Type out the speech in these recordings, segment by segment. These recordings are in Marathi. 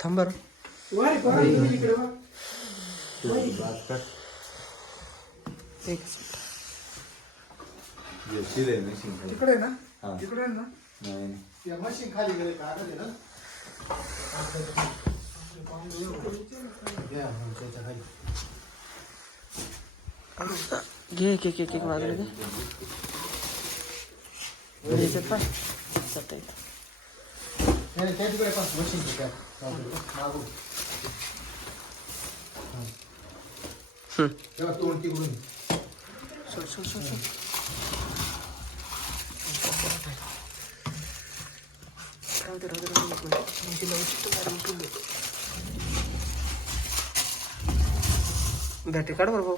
थांब बरं. एक तिकडे ना तिकडे ना. नाही या मशीन खाली गेले का? आलं ना? या, हा, त्याच्याखाली. घे एक एक एक एक बाजूला घे याच्यात पाय जाता येतं. नाही, त्या तिकडे पास मशीन त्या मागून. हम्म. तेव्हा तोंड तिकडून सोड सोड सोड सोड राहू दे राहू राहू बॅटरी काढ बरं भाऊ.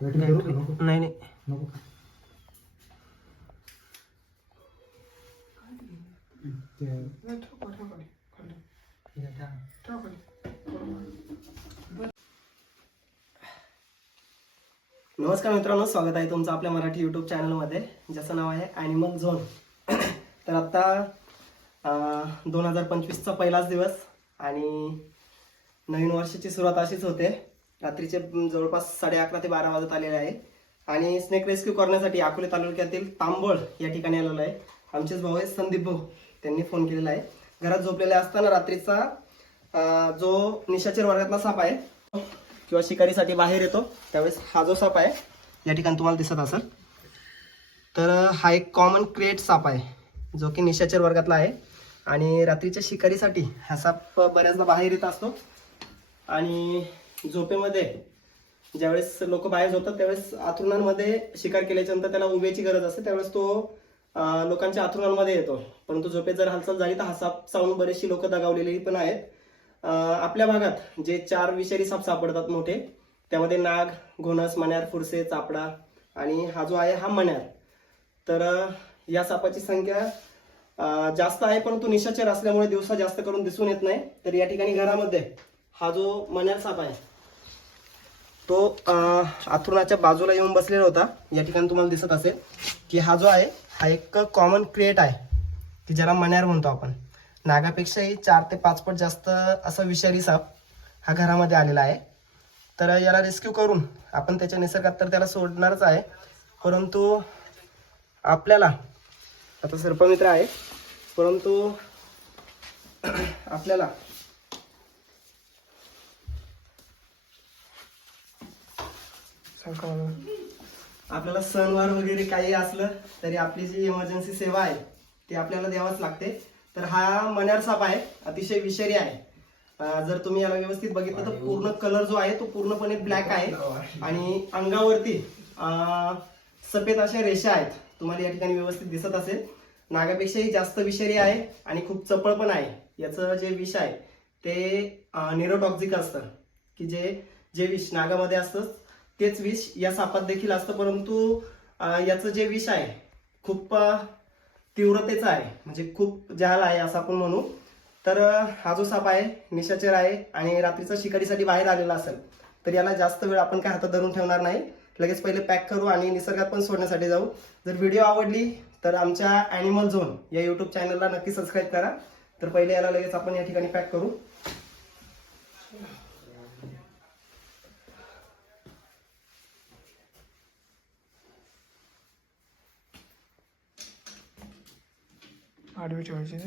वेटिंग करू? का नको. नाही नाही. नको का? ते- नमस्कार मित्रांनो स्वागत आहे तुमचं आपल्या मराठी यूट्यूब चॅनलमध्ये ज्याचं नाव आहे ॲनिमल झोन तर आत्ता दोन हजार पंचवीसचा पहिलाच दिवस आणि नवीन वर्षाची सुरुवात अशीच होते. रात्रीचे जवळपास साडे अकरा ते बारा वाजत आलेले आहे. आणि स्नेक रेस्क्यू करण्यासाठी अकोले तालुक्यातील तांबळ या ठिकाणी आलेलो आहे. आमचेच भाऊ आहे संदीप भाऊ. त्यांनी फोन केलेला आहे. घरात झोपलेले असताना रात्रीचा जो निशाचर वर्गातला साप आहे किंवा शिकारीसाठी बाहेर येतो त्यावेळेस हा जो साप आहे या ठिकाणी तुम्हाला दिसत असेल. तर हा एक कॉमन क्रिएट साप आहे जो की निशाचर वर्गातला आहे. आणि रात्रीच्या शिकारीसाठी हा साप बऱ्याचदा बाहेर येत असतो. आणि झोपेमध्ये ज्यावेळेस लोक बाहेर झोपतात त्यावेळेस आथरुणांमध्ये शिकार केल्याच्यानंतर त्याला उभ्याची गरज असते. त्यावेळेस तो लोकांच्या आथरुणांमध्ये येतो. परंतु झोपेत जर हालचाल झाली तर हा साप चावून बरेचशी लोक दगावलेली पण आहेत. आपल्या भागात जे चार विषारी साप सापडतात मोठे त्यामध्ये नाग घोणस मण्यार फुरसे चापडा आणि हा जो आहे हा मण्यार. तर या सापाची संख्या जास्त आहे परंतु निशाचर असल्यामुळे दिवसा जास्त करून दिसून येत नाही. तर या ठिकाणी घरामध्ये हा जो मण्यार साप आहे तो अं, बाजूला येऊन बसलेला होता. या ठिकाणी तुम्हाला दिसत असेल की हा जो आहे हा एक कॉमन क्रिएट आहे की ज्याला मण्यार म्हणतो आपण. नागापेक्षाही चार ते पाच पट जास्त असा विषारी साप हा घरामध्ये आलेला आहे. तर याला रेस्क्यू करून आपण त्याच्या निसर्गात तर त्याला सोडणारच आहे. परंतु आपल्याला आता सर्पमित्र आहे परंतु आपल्याला आपल्याला सणवार वगैरे काही असलं तरी आपली जी इमर्जन्सी सेवा आहे ती आपल्याला द्यावाच लागते. तर हा मण्यार साप आहे अतिशय विषारी आहे. जर तुम्ही याला व्यवस्थित बघितलं तर पूर्ण कलर जो आहे तो पूर्णपणे ब्लॅक आहे. आणि अंगावरती सफेद अशा रेषा आहेत. तुम्हाला या ठिकाणी व्यवस्थित दिसत असेल. नागापेक्षाही जास्त विषारी आहे आणि खूप चपळ पण आहे. याचं जे विष आहे ते निरोटॉक्झिक असतं. की जे जे विष नागामध्ये असतं तेच विष या सापात देखील असतं परंतु याचं जे विष आहे खूप तीव्रतेचं आहे. म्हणजे खूप जहाल आहे असं आपण म्हणू. तर हा जो साप आहे निशाचर आहे आणि रात्रीचा शिकारीसाठी बाहेर आलेला असेल तर याला जास्त वेळ आपण काय हातात धरून ठेवणार नाही. लगेच पहिले पॅक करू आणि निसर्गात पण सोडण्यासाठी जाऊ. जर व्हिडिओ आवडली तर आमच्या ॲनिमल झोन या यूट्यूब चॅनलला नक्की सबस्क्राईब करा. तर पहिले याला लगेच आपण या ठिकाणी पॅक करू. आडवी ठेवायची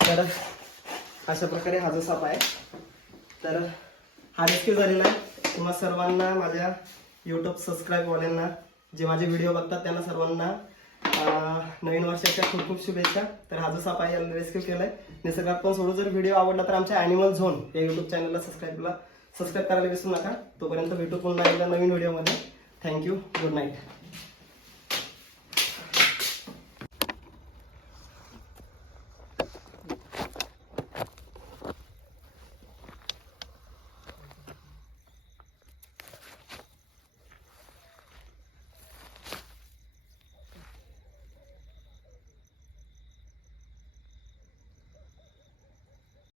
तर अशा प्रकारे हा जो साप आहे तर हा रेस्क्यू झालेला आहे. तुम्हा सर्वांना माझ्या यूट्यूब सबस्क्राईबवाल्यांना जे माझे व्हिडिओ बघतात त्यांना सर्वांना नवीन वर्षाच्या खूप खूप शुभेच्छा. तर हा जो साप याला रेस्क्यू आहे निसर्गात पण सोडू जर व्हिडिओ आवडला तर आमच्या ॲनिमल झोन या यूट्यूब चॅनलला सबस्क्राईबला सबस्क्राईब करायला विसरू नका. तोपर्यंत भेटू पुन्हा एकदा नवीन व्हिडिओमध्ये थँक्यू गुड नाईट